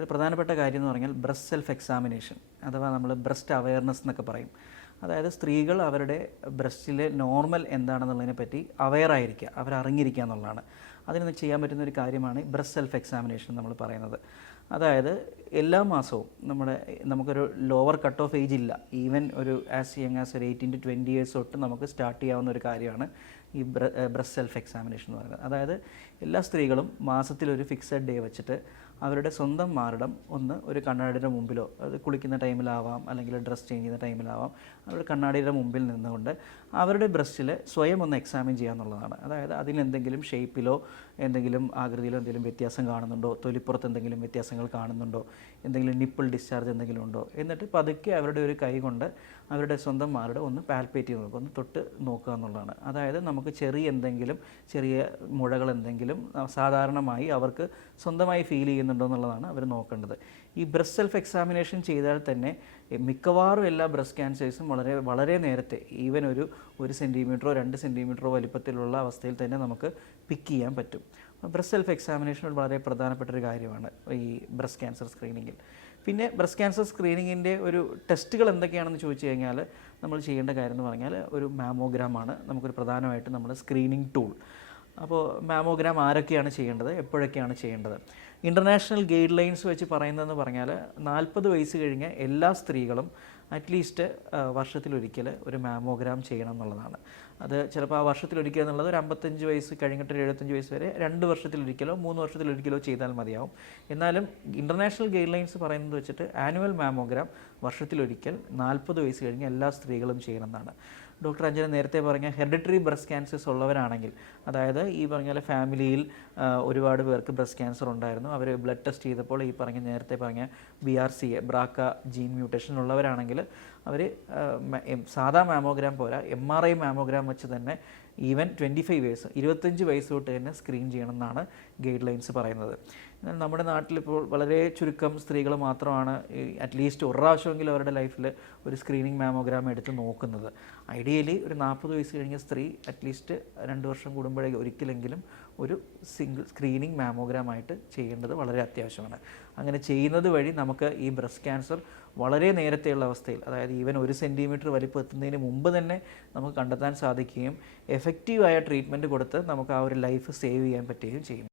ഒരു പ്രധാനപ്പെട്ട കാര്യം എന്ന് പറഞ്ഞാൽ ബ്രസ്റ്റ് സെൽഫ് എക്സാമിനേഷൻ അഥവാ നമ്മൾ ബ്രസ്റ്റ് അവയർനെസ് എന്നൊക്കെ പറയും. അതായത് സ്ത്രീകൾ അവരുടെ ബ്രസ്റ്റിലെ നോർമൽ എന്താണെന്നുള്ളതിനെ പറ്റി അവെയർ ആയിരിക്കുക അവരറിഞ്ഞിരിക്കുക എന്നുള്ളതാണ്. അതിന് ചെയ്യാൻ പറ്റുന്ന ഒരു കാര്യമാണ് ബ്രസ്റ്റ് സെൽഫ് എക്സാമിനേഷൻ നമ്മൾ പറയുന്നത്. അതായത് എല്ലാ മാസവും നമ്മുടെ നമുക്കൊരു ലോവർ കട്ട് ഓഫ് ഏജ് ഇല്ല. ഈവൻ ഒരു ആസ് യങ് ആസ് ഒരു എയ്റ്റീൻ ടു ട്വന്റി ഇയേഴ്സ് തൊട്ട് നമുക്ക് സ്റ്റാർട്ട് ചെയ്യാവുന്ന ഒരു കാര്യമാണ് ഈ ബ്രസ്റ്റ് സെൽഫ് എക്സാമിനേഷൻ എന്ന് പറയുന്നത്. അതായത് എല്ലാ സ്ത്രീകളും മാസത്തിലൊരു ഫിക്സഡ് ഡേ വെച്ചിട്ട് അവരുടെ സ്വന്തം മാറിടം ഒന്ന് ഒരു കണ്ണാടിയുടെ മുമ്പിലോ അത് കുളിക്കുന്ന ടൈമിലാവാം അല്ലെങ്കിൽ ഡ്രസ്സ് ചേഞ്ച് ചെയ്യുന്ന ടൈമിലാവാം അവരുടെ കണ്ണാടിയുടെ മുമ്പിൽ നിന്നുകൊണ്ട് അവരുടെ ബ്രസ്റ്റിൽ സ്വയം ഒന്ന് എക്സാമിൻ ചെയ്യുക എന്നുള്ളതാണ്. അതായത് അതിലെന്തെങ്കിലും ഷേപ്പിലോ എന്തെങ്കിലും ആകൃതിയിലോ എന്തെങ്കിലും വ്യത്യാസം കാണുന്നുണ്ടോ? തൊലിപ്പുറത്ത് എന്തെങ്കിലും വ്യത്യാസങ്ങൾ കാണുന്നുണ്ടോ? എന്തെങ്കിലും നിപ്പിൾ ഡിസ്ചാർജ് എന്തെങ്കിലും ഉണ്ടോ? എന്നിട്ട് പതുക്കെ അവരുടെ ഒരു കൈ കൊണ്ട് അവരുടെ സ്വന്തം മാരുടെ ഒന്ന് പാൽപ്പേറ്റ് ചെയ്ത് നോക്കുക ഒന്ന് തൊട്ട് നോക്കുക എന്നുള്ളതാണ്. അതായത് നമുക്ക് ചെറിയ എന്തെങ്കിലും ചെറിയ മുഴകൾ എന്തെങ്കിലും സാധാരണമായി അവർക്ക് സ്വന്തമായി ഫീൽ ചെയ്യുന്നുണ്ടോ എന്നുള്ളതാണ് അവർ നോക്കേണ്ടത്. ഈ ബ്രസ്റ്റ് സെൽഫ് എക്സാമിനേഷൻ ചെയ്താൽ തന്നെ മിക്കവാറും എല്ലാ ബ്രസ്റ്റ് ക്യാൻസേഴ്സും വളരെ വളരെ നേരത്തെ ഈവൻ ഒരു ഒരു സെന്റിമീറ്ററോ രണ്ട് സെന്റിമീറ്ററോ വലിപ്പത്തിലുള്ള അവസ്ഥയിൽ തന്നെ നമുക്ക് പിക്ക് ചെയ്യാൻ പറ്റും. ബ്രസ്റ്റ് സെൽഫ് എക്സാമിനേഷൻ വളരെ പ്രധാനപ്പെട്ട ഒരു കാര്യമാണ് ഈ ബ്രസ്റ്റ് ക്യാൻസർ സ്ക്രീനിങ്ങിൽ. പിന്നെ ബ്രസ്റ്റ് ക്യാൻസർ സ്ക്രീനിങ്ങിന്റെ ഒരു ടെസ്റ്റുകൾ എന്തൊക്കെയാണെന്ന് ചോദിച്ചു കഴിഞ്ഞാൽ നമ്മൾ ചെയ്യേണ്ട കാര്യം എന്ന് പറഞ്ഞാൽ ഒരു മാമോഗ്രാം മാമോഗ്രാമാണ്. നമുക്കൊരു പ്രധാനമായിട്ട് നമ്മൾ സ്ക്രീനിങ് ടൂൾ. അപ്പോൾ മാമോഗ്രാം ആരൊക്കെയാണ് ചെയ്യേണ്ടത്? എപ്പോഴൊക്കെയാണ് ചെയ്യേണ്ടത്? ഇന്റർനാഷണൽ ഗൈഡ് ലൈൻസ് വെച്ച് പറയുന്നതെന്ന് പറഞ്ഞാൽ നാൽപ്പത് വയസ്സ് കഴിഞ്ഞ എല്ലാ സ്ത്രീകളും അറ്റ്ലീസ്റ്റ് വർഷത്തിലൊരിക്കൽ ഒരു മാമോഗ്രാം ചെയ്യണം എന്നുള്ളതാണ്. അത് ചിലപ്പോൾ ആ വർഷത്തിലൊരിക്കൽ എന്നുള്ളത് ഒരു അമ്പത്തഞ്ച് വയസ്സ് കഴിഞ്ഞിട്ട് ഒരു എഴുപത്തഞ്ച് വയസ്സ് വരെ രണ്ട് വർഷത്തിലൊരിക്കലോ മൂന്ന് വർഷത്തിലൊരിക്കലോ ചെയ്താൽ മതിയാവും. എന്നാലും ഇന്റർനാഷണൽ ഗൈഡ് ലൈൻസ് പറയുന്നത് വെച്ചിട്ട് ആനുവൽ മാമോഗ്രാം വർഷത്തിലൊരിക്കൽ നാൽപ്പത് വയസ്സ് കഴിഞ്ഞ് എല്ലാ സ്ത്രീകളും ചെയ്യണമെന്നാണ് ഡോക്ടർ അഞ്ജന നേരത്തെ പറഞ്ഞ ഹെറിഡിറ്ററി ബ്രസ്റ്റ് ക്യാൻസേഴ്സ് ഉള്ളവരാണെങ്കിൽ അതായത് ഈ പറഞ്ഞ പോലെ ഫാമിലിയിൽ ഒരുപാട് പേർക്ക് ബ്രസ്റ്റ് ക്യാൻസർ ഉണ്ടായിരുന്നു അവർ ബ്ലഡ് ടെസ്റ്റ് ചെയ്തപ്പോൾ ഈ പറഞ്ഞ നേരത്തെ പറഞ്ഞ B R C A BRCA gene mutation ഉള്ളവരാണെങ്കിൽ അവർ സാധാ മാമോഗ്രാം പോരാ എം ആർ ഐ മാമോഗ്രാം വെച്ച് തന്നെ ഈവൻ ട്വന്റി ഫൈവ് ഇയേഴ്സ് ഇരുപത്തഞ്ച് വയസ്സ് തൊട്ട് തന്നെ സ്ക്രീൻ ചെയ്യണം എന്നാണ് ഗൈഡ് ലൈൻസ് പറയുന്നത് നമ്മുടെ നാട്ടിലിപ്പോൾ വളരെ ചുരുക്കം സ്ത്രീകൾ മാത്രമാണ് അറ്റ്ലീസ്റ്റ് ഒരു പ്രാവശ്യമെങ്കിലും അവരുടെ ലൈഫിൽ ഒരു സ്ക്രീനിങ് മാമോഗ്രാം എടുത്ത് നോക്കുന്നത്. ഐഡിയലി ഒരു നാൽപ്പത് വയസ്സ് കഴിഞ്ഞ സ്ത്രീ അറ്റ്ലീസ്റ്റ് രണ്ട് വർഷം കൂടുമ്പോഴേ ഒരിക്കലെങ്കിലും ഒരു സിംഗിൾ സ്ക്രീനിങ് മാമോഗ്രാമായിട്ട് ചെയ്യേണ്ടത് വളരെ അത്യാവശ്യമാണ്. അങ്ങനെ ചെയ്യുന്നത് വഴി നമുക്ക് ഈ ബ്രസ്റ്റ് ക്യാൻസർ വളരെ നേരത്തെയുള്ള അവസ്ഥയിൽ അതായത് ഈവൻ ഒരു സെന്റിമീറ്റർ വലിപ്പം എത്തുന്നതിന് മുമ്പ് തന്നെ നമുക്ക് കണ്ടെത്താൻ സാധിക്കുകയും എഫക്റ്റീവായ ട്രീറ്റ്മെന്റ് കൊടുത്ത് നമുക്ക് ആ ഒരു ലൈഫ് സേവ് ചെയ്യാൻ പറ്റുകയും ചെയ്യും